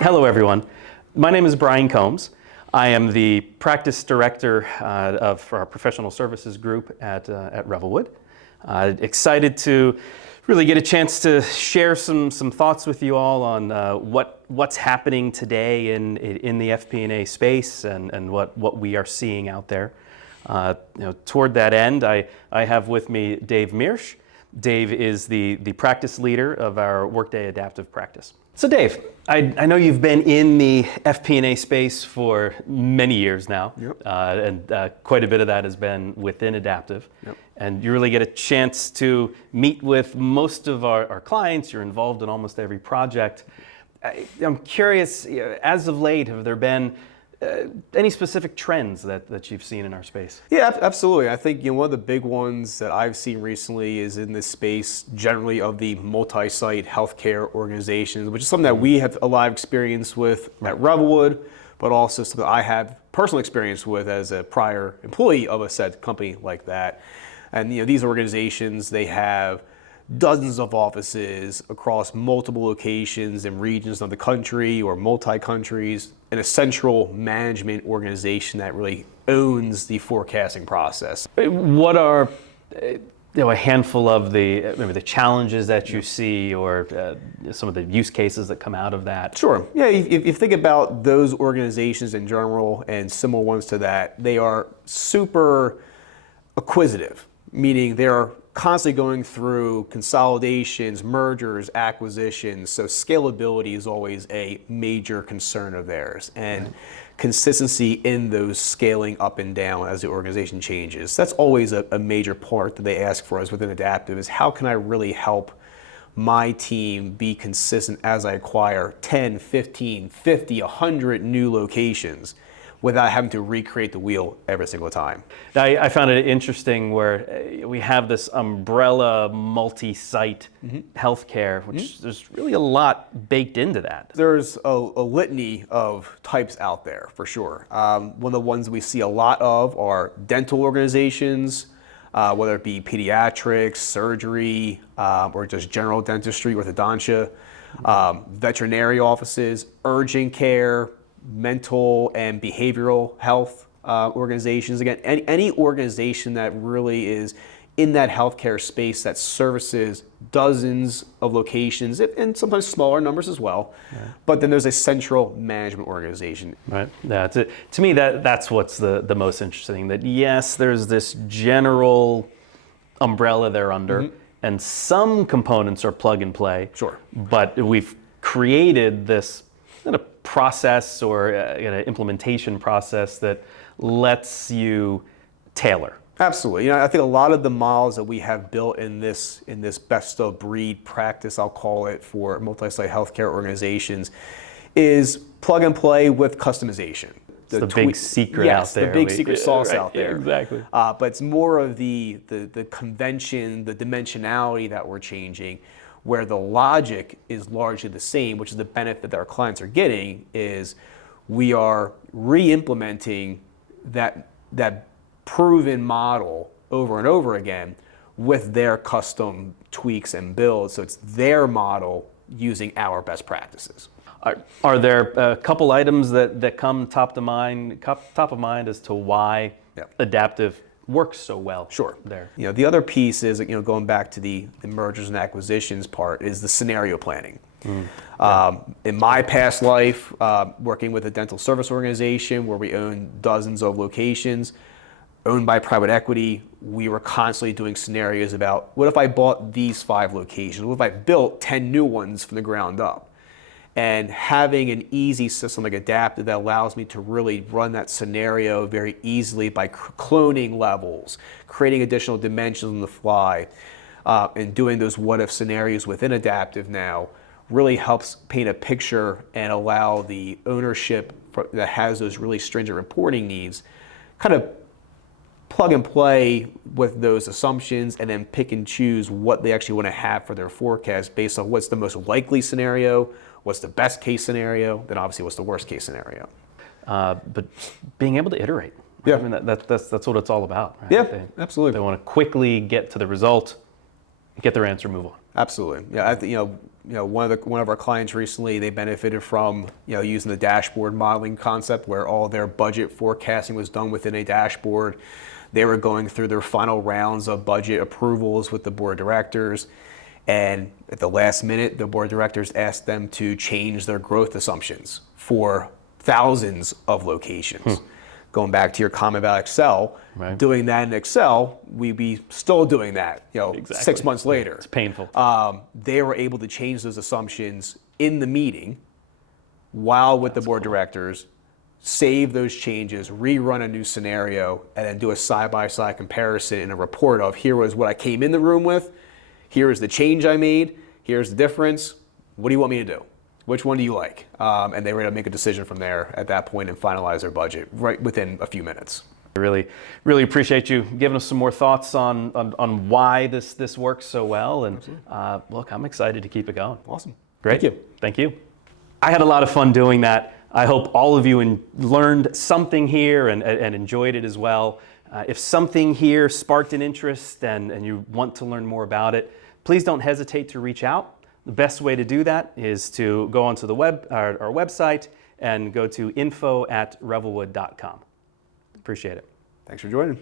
Hello everyone, my name is Brian Combs. I am the practice director of our professional services group at Revelwood. Excited to really get a chance to share some thoughts with you all on what's happening today in the FP&A space and what we are seeing out there. Toward that end, I have with me Dave Miersch. Dave is the practice leader of our Workday Adaptive practice. So Dave, I know you've been in the FP&A space for many years now. Yep. And quite a bit of that has been within Adaptive. Yep. And you really get a chance to meet with most of our clients. You're involved in almost every project. I'm curious, as of late, have there been any specific trends that you've seen in our space? Yeah, absolutely. I think one of the big ones that I've seen recently is in this space generally of the multi-site healthcare organizations, which is something that we have a lot of experience with at Revelwood, but also something that I have personal experience with as a prior employee of a said company like that. And these organizations, they have dozens of offices across multiple locations and regions of the country or multi-countries, and a central management organization that really owns the forecasting process. What are a handful of maybe the challenges that you see, or some of the use cases that come out of that? Sure. Yeah, if you think about those organizations in general and similar ones to that, they are super acquisitive, meaning they're constantly going through consolidations, mergers, acquisitions. So scalability is always a major concern of theirs, and consistency in those scaling up and down as the organization changes. That's always a major part that they ask for us within Adaptive, is how can I really help my team be consistent as I acquire 10, 15, 50, 100 new locations without having to recreate the wheel every single time. I found it interesting where we have this umbrella multi-site healthcare, which there's really a lot baked into that. There's a litany of types out there for sure. One of the ones we see a lot of are dental organizations, whether it be pediatrics, surgery, or just general dentistry, orthodontia, veterinary offices, urgent care, mental and behavioral health organizations. Again, any organization that really is in that healthcare space that services dozens of locations, and sometimes smaller numbers as well. Yeah. But then there's a central management organization. Right. Yeah. To me, that's what's the most interesting. That yes, there's this general umbrella they're under, and some components are plug and play. Sure. But we've created this kind of process or implementation process that lets you tailor. Absolutely. I think a lot of the models that we have built in this best of breed practice, I'll call it, for multi-site healthcare organizations, is plug and play with customization. It's the big secret out there. Yes, the big secret sauce out there. Yeah, exactly. But it's more of the convention, the dimensionality that we're changing, where the logic is largely the same, which is the benefit that our clients are getting, is we are re-implementing that proven model over and over again with their custom tweaks and builds. So it's their model using our best practices. Are there a couple items that come top of mind as to why Adaptive works so well? Sure. There. The other piece is, going back to the mergers and acquisitions part, is the scenario planning. In my past life, working with a dental service organization where we own dozens of locations, owned by private equity, we were constantly doing scenarios about, what if I bought these 5 locations? What if I built 10 new ones from the ground up? And having an easy system like Adaptive that allows me to really run that scenario very easily by cloning levels, creating additional dimensions on the fly, and doing those what-if scenarios within Adaptive now really helps paint a picture and allow the ownership that has those really stringent reporting needs kind of plug and play with those assumptions and then pick and choose what they actually want to have for their forecast based on what's the most likely scenario, what's the best case scenario, then obviously what's the worst case scenario. But being able to iterate. Right? Yeah. I mean, that's what it's all about. Right? Yeah, absolutely. They want to quickly get to the result, get their answer, move on. Absolutely. Yeah, one of our clients recently, they benefited from using the dashboard modeling concept where all their budget forecasting was done within a dashboard. They were going through their final rounds of budget approvals with the board of directors, and at the last minute, the board of directors asked them to change their growth assumptions for thousands of locations. Going back to your comment about Excel, Right. doing that in Excel, we'd be still doing that, Exactly. 6 months later. It's painful. They were able to change those assumptions in the meeting while with the board of directors, save those changes, rerun a new scenario, and then do a side-by-side comparison in a report of here was what I came in the room with, here is the change I made, here's the difference, what do you want me to do? Which one do you like? And they were able to make a decision from there at that point and finalize their budget right within a few minutes. I really appreciate you giving us some more thoughts on why this works so well. And look, I'm excited to keep it going. Awesome. Great. Thank you. Thank you. I had a lot of fun doing that. I hope all of you learned something here and enjoyed it as well. If something here sparked an interest and you want to learn more about it, please don't hesitate to reach out. The best way to do that is to go onto the our website and go to info@revelwood.com. Appreciate it. Thanks for joining.